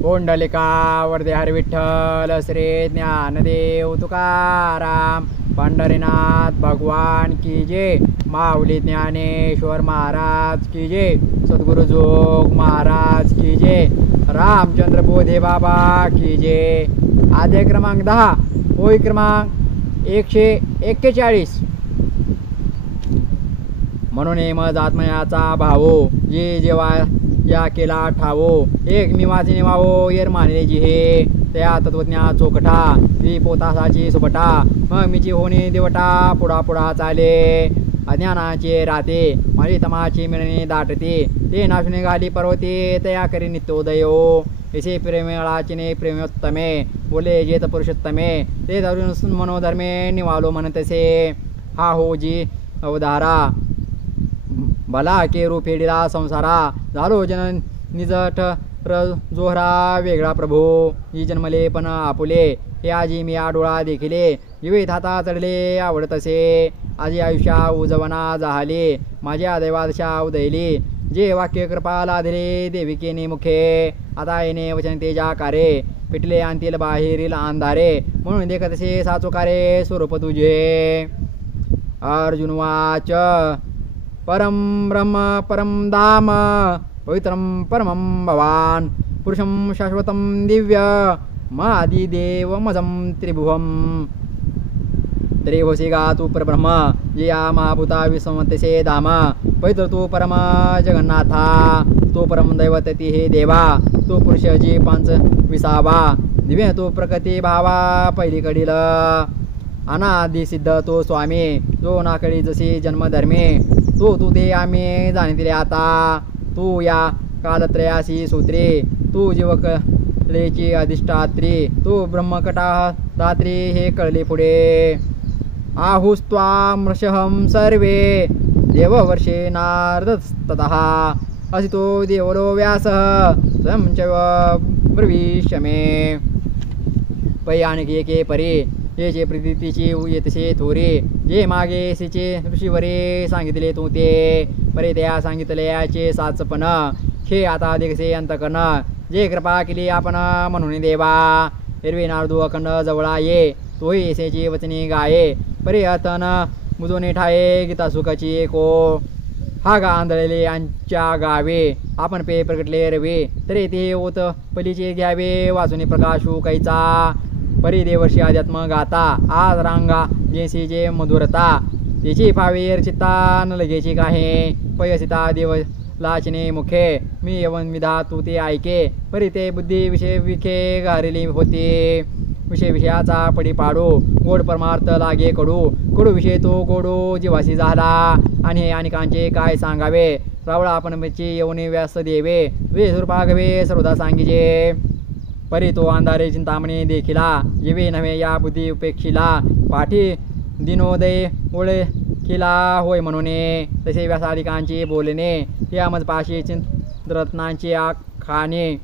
पुंडलिका वरदे हरी विठ्ठल श्री ज्ञानदेव तुकाराम पंढरीनाथ भगवान की जय। माऊली ज्ञानेश्वर महाराज की जय। सद्गुरु जोग महाराज की जय। रामचंद्र बोधे बाबा की जय। अध्याय क्रमांक 10 ओळी क्रमांक 141। म्हणून मज आत्मयाचा भावो जे जेव्हा या केला ठावो एक निवासी निवावो येर मानले जी हे त्या तत्वज्ञा चोखटा ती पोतासाची सुबटा मग मीची होणी देवटा पुढा पुढा चाले अज्ञानाचे राते माझी तमाची मिळणे दाटते ते नाशुने घाली पर्वते तया करी नित्योदयो ऐसे प्रेमेळाचिने प्रेमोत्तमे बोले जेत पुरुषोत्तमे ते धरून मनोधर्मे निवालो म्हणतसे हा हो जी अवधारा भला के रूपेडीला संसारा झालो जन निजठ जोहरा वेगळा प्रभो जी जन्मले पण आपुले हे आजी मी डोळा देखिले जीवित हाता चढले आवडतसे आजी आयुष्या उजवना जाहले माझ्या दैवादशा उदयली जे वाक्य कृपा लाधले देविकेने मुखे आता येणे वचन तेजा कारे पिटले आणतील बाहेरील अंधारे म्हणून देखतसे साचोकारे स्वरूप तुझे अर्जुन वाच परम ब्रह्म परम धाम पवित्रम परमं भवान पुरुषं शाश्वतं दिव्य महादिदेवमजं त्रिभुवं त्रिभुवसी गा तू परब्रह्म जे या महाभूता विसंवतसे धाम पवित्र तू परम जगन्नाथा तो परम दैवत ती हे देवा तो पुरुष जी पंच विसावा दिव्य तो प्रकृती भावा पहिलीकडील अनादि सिद्ध तो स्वामी जो नाकडी जशी जन्मधर्मी तो तू ते आम्ही जाणिले आता तू या कालत्रयासी सूत्रे तू जीवकलेची अधिष्ठात्री तू ब्रह्मकटा दात्री हे कळले पुढे आहुस्त्वामृषहं सर्वे देववर्षे नारदस्ततः असि तो देवलो व्यासः स्वयं च ब्रवीष्यमे पै आणखी एके परी ये जे प्रीतीची येतसे थोरे जे मागे सिचे ऋषीवरे सांगितले तू ते परे त्या सांगितल्याचे साचपण हे आता देखसे अंतकन जे कृपा केली आपण म्हणून देवा हिरवे नारदू अखंड जवळा ये तोही येसेची वचनी गाये परे अतन मुजोने ठाये गीता सुखाची एको हा गा आंधळले आमच्या गावे आपण पे प्रगटले रवे तरी ते ओत पलीचे घ्यावे वाचून प्रकाशू कैचा परी देवर्षी अध्यात्म गाता आज रांगा जेसीचे मधुरता त्याची फावेर चित्ता न लगेची काहे पयसिता देव लाचने मुखे मी यवन विधा तू ते ऐके परी ते बुद्धी विषय विखे गारिली होते विषय विषयाचा पडी पाडो गोड परमार्थ लागे कडू कडू विषय तो गोडो जीवासी झाला आणि अनेकांचे काय सांगावे रावळा आपण येऊन व्यास देवे वे स्वरूपागवे सर्वदा सांगिजे परी तो अंधारे चिंतामणी देखिला जीवे नव्हे या बुद्धी उपेक्षिला पाठी दिनोदय ओळखिला होय म्हणून तसे व्यासादिकांचे बोलणे या मजपाशी चिंतरत्नांचे खाणे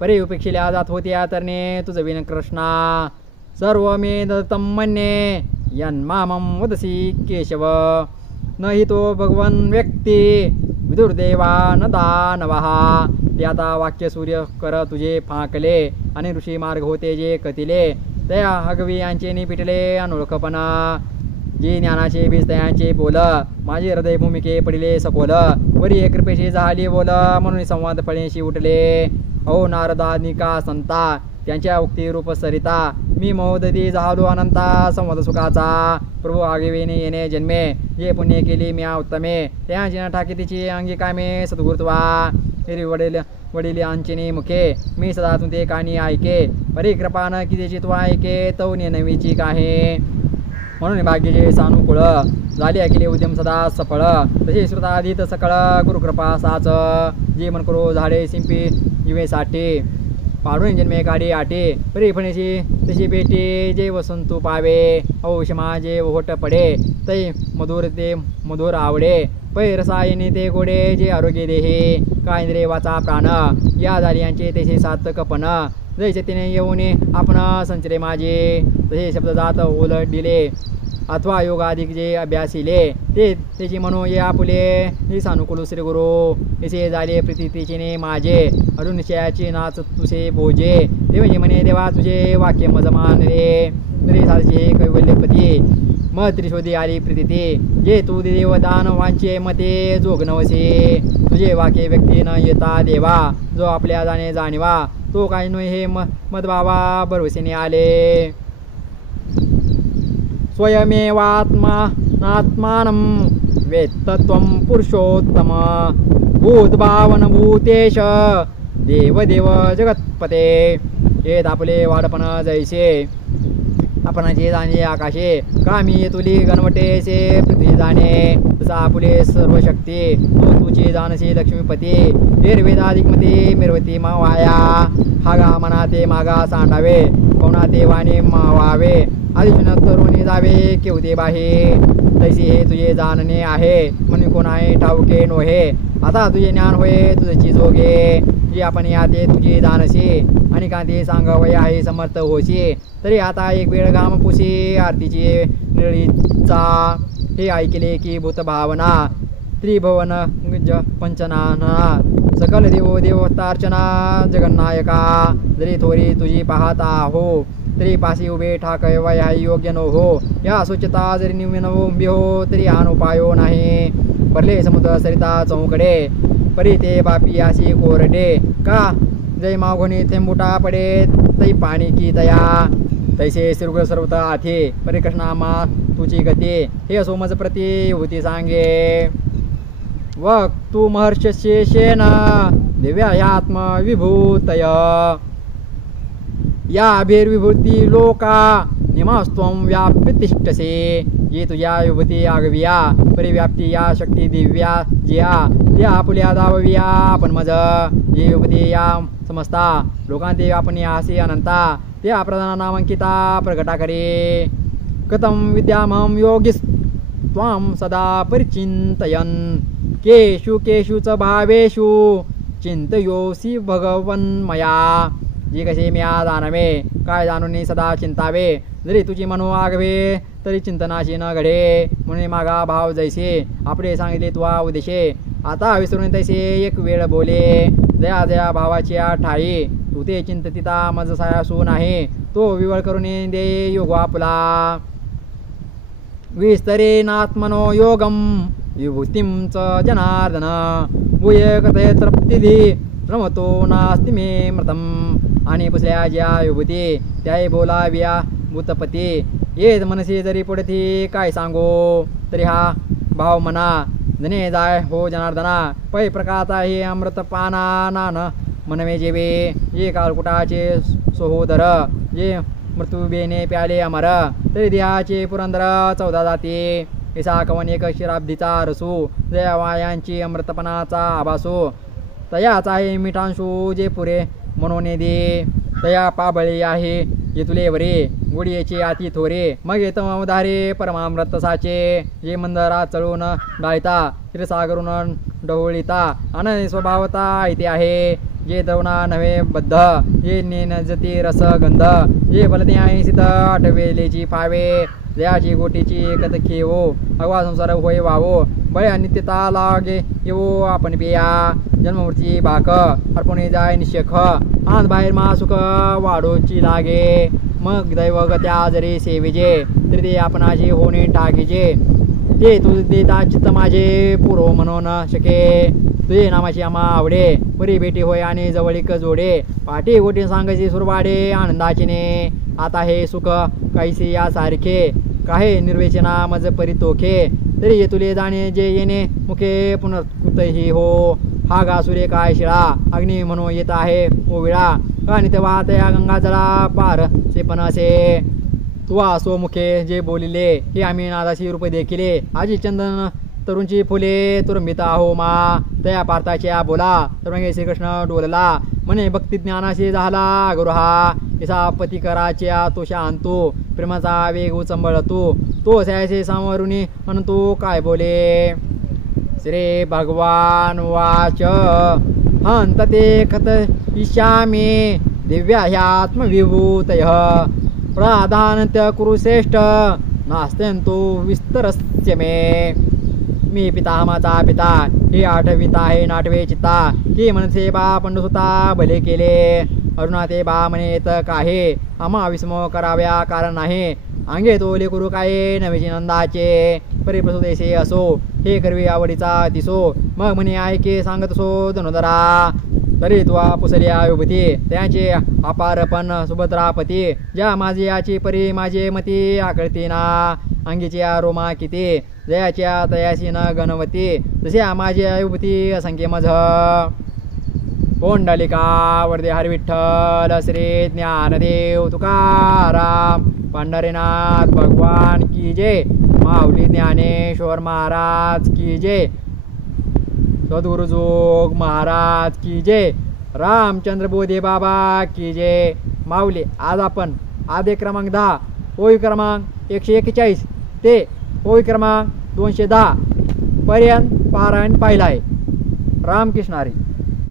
परी उपेक्षिल्या जात होत्या तरणे तुझ विन कृष्णा सर्व मे दत्तम म्हणणे यन्मामं वदसी केशव न हि तो भगवन व्यक्ती विदुर्देवा न दानवहा ते आता वाक्य सूर्य कर तुझे फाकले आणि ऋषी मार्ग होते जे कतिले त्या हगवी यांचे निपिटले अनोळखपणा जे ज्ञानाचे बीज तयांचे बोल माझे हृदय भूमिके पडिले सकोल वरी कृपेशी झाली बोल म्हणून संवाद फळेशी उठले हो नारदानिका संता त्यांच्या उक्ती रूप सरिता मी महोदधी झालो अनंता संवाद सुखाचा प्रभू आगेवेने येणे जन्मे जे पुण्य केली मी उत्तमे त्या जिना ठाकीतीची अंगी कामे सद्गुरुत्वा हिरी वडील अंचिनी मुखे मी सदा तुमते कानी ऐके परिकृपा न कितीची तू ऐके तौ नवीची काहे म्हणून भाग्यजे सानुकूळ झाली अखिले उद्यम सदा सफळ तसे श्रुताधीत सकळ गुरुकृपा साच जे मन करो झाडे सिंपी जीवेसाठी पाडून जन्मे काढी आटे परीफणीची तशी बेटी जे वसंतू पावे औषमा जे ओहोट पडे तै मधुर ते मधुर आवडे पै रसायने ते गोडे जे आरोग्य देहे कायंद्रे वाचा प्राण या झाली यांचे तेसे सातकपण जैसे तिने येऊन आपण संचरे माझे तसे शब्द जात उलट दिले अथवा योगाधिक जे अभ्यासिले ते त्याची म्हणून ये आपुले हे सानुकूल श्री गुरु असे झाले प्रीतीचेने माझे अजून निश्चयाचे नाच तुझे भोजे ते म्हणजे म्हणे देवा तुझे वाक्य मज मानले तरी सारखे कैवल्यपती मग त्रिशोधी आली प्रीती जे तू देव दान वांचे मते जोग नवसे तुझे वाक्य व्यक्ती न येता देवा जो आपल्या जाणे जाणीवा तो काही नव्हे हे मदबावा भरवसेने आले स्वयमेवात्मात्मानं वेत्तत्वं पुरुषोत्तम भूतभावन भूतेश देवदेव जगत्पते येत आपले वाडपण जैसे आपणाचे जाणे आकाशे कामी तुली गणवटेसे पृथ्वी जाणे तसा आपुले सर्व शक्ती तुझी जानसे लक्ष्मीपती वेदाधिकमते मिरवती मावाया हागा मना ते मागा सांडावे पवना ते वाणे मावावे आदिशुन तरुणी जावे केवते बाहे तैसे हे तुझे जाणणे आहे म्हणून कोण आहे ठाऊके नोहे आता तुझे ज्ञान होय तुझची जोगे जी आपण याते तुझी जानसे आणि कांते सांगावय आहे समर्थ होशी तरी आता एक वेळ घाम पुशी आरतीची निळीचा हे ऐकले की भूत भावना त्रिभुवन पंचनाना सकल देवो देवतार्चना जगन्नायका जरी थोरी तुझी पाहता हो तरी पाशी उभे ठाकय योग्य नो हो या स्वच्छता जरी निम्न हो तरी आन उपायो नाही भरले समुद्र सरिता चौकडे परी ते बापी अशी कोरडे का जय मागोनी थेंबुटा पडे तै पाणी की तया तैसे सिरगुळ सर्वत आथे परिकृष्णामा तुझी गती हे सोमज प्रती होती सांगे वक तू महर्षशेषेन दिव्या ह्यात्म विभूतय या अभिर्विभूती लोका निमास्त्वं व्याप्य तिष्ठसे ये तुझ्या विभूती आगविया परिव्याप्ती या शक्ती दिव्या जिया त्या आपुल्या दावविया आपण मज जे विभूती या समजता लोकांते आपण आसे अनंता त्या प्रधान नामांकिता प्रगटा करे कथम विद्यामहं योगिस् त्वां सदा परिचिंतयन् केषु केषु च भावेषु चिंतयोसी भगवन्मया जे कसे मी जाणवे काय जाणून सदा चिंतावे जरी तुझी मनो आगवे तरी चिंतनाशी न घडे म्हणून मागा भाव जैसे आपले सांगितले तुवा उद्देशे आता विसरून तैसे एक वेळ बोले जया जया भावाची ठाई तू ते चिंततिता मज सायासू नाही तो विवळ करून दे योग आपला विस्तरेनात्मनो योगम विभूतिं च जनार्दन भूय कथय तृप्तिधी रमतो नास्ति मे मृतम आणि पुसल्या ज्या विभूती त्याही बोलाव्या भूतपती येत मनसी जरी पुढती काय सांगो तरी हा भाव मना जने जाय हो जनार्दना पै प्रकाता हे अमृत पाना नान मनवे जेवे जे कालकुटाचे सोहोदर जे मृत्यूबेने प्याले अमर तरी देहाचे पुरंदर 14 जाती ऐसा कवन एक शिराब्दीचा रसू जया वायांची अमृतपणाचा आभासू तयाच आहे मिठांशू जे पुरे मनोने दे तया पाबळी आहे जे तुले वरे गुडियेचे आती थोरे मग येत उधारे परमामृत साचे जे मंदरा चळून डाळता क्षीरसागरून डहोळीता अनन्य स्वभावता ऐते आहे जे द्रवणा नव्हे बद्ध जे नेनजती रस गंध जे बलते आहे सित आठवेलेची फावे जयाची गोटीची एकत खेवो अगवा संसार होय वावो बळे नित्यता लागे येवो आपण पिया जन्ममूर्ती भाक अर्पण जाय निशेख आन बाहेर मा सुख वाढोची लागे मग दैवगत्या जरी सेविजे तरी ते आपणाची होणे टाकीजे ते तू देता चित्त माझे पुरो म्हणून शके तुझे नामाची आम्हा आवडे परी भेटी होय आणि जवळीक जोडे पाठी गोटी सांगायची सुरवाडे आनंदाचीने आता हे सुख काहीसे यासारखे काहे निर्वेचना मज परितोखे तरी तुले जाणे जे येणे मुखे पुनर्कुतही हो हा घासुरे काय शिळा अग्नी म्हणून येत आहे ओ विळा का नित वाहत या गंगा जला पार से पण असे तुवा सो मुखे जे बोलिले हे आम्ही नादाशी रूप देखिले आजी चंदन तरुणची फुले तुरंबिता हो मा तया पार्थाच्या बोला तर श्रीकृष्ण डोलला म्हणे भक्ती ज्ञानाशी झाला गुरुहा इसा पती कराच्या तो शांतो प्रेमाचा वेग उचंबळतो तो सयाचे समोरुनी म्हणून तो काय बोले श्री भगवान वाच हंत ते खत इशामे दिव्या ह्यात्मविभूतय प्राधान्यत्य कुरु श्रेष्ठ नास्त्यंतो विस्तरस्य मे. मी पितामाचा पिता हे आठविता हे नाटवे चित्ता की मनसे बा पंडुसुता भले केले. अरुणा ते बा म्हणेत काहे आम्हा विस्मो कराव्या कारण नाही. अंगे तोले कुरु काय नवेची नंदाचे परिप्रसुदेशे असो हे करवी आवडीचा दिसो. मग म्हणे ऐके सांगत सो धनुधरा तरी त्वा पुसल्या विभूती त्याचे अपारपण सुभद्रापती. ज्या माझी याची परी माझे मती आकळती ना अंगीची रोमा किती जयाच्या तयासी न गणवती तसे माझी विभूती असंख्य मझ. पोंडलिका वरदे हरी विठ्ठल श्री ज्ञानदेव तुकाराम पंढरीनाथ भगवान की जय. माऊली ज्ञानेश्वर महाराज की जय. सद्गुरु जोग महाराज की जय. रामचंद्र बोधे बाबा की जय. माऊली आज आपण आदे क्रमांक 10 ओवी क्रमांक 141 ते ओवी क्रमांक 210 पर्यंत पारायण पाहिला आहे. रामकृष्ण हरी.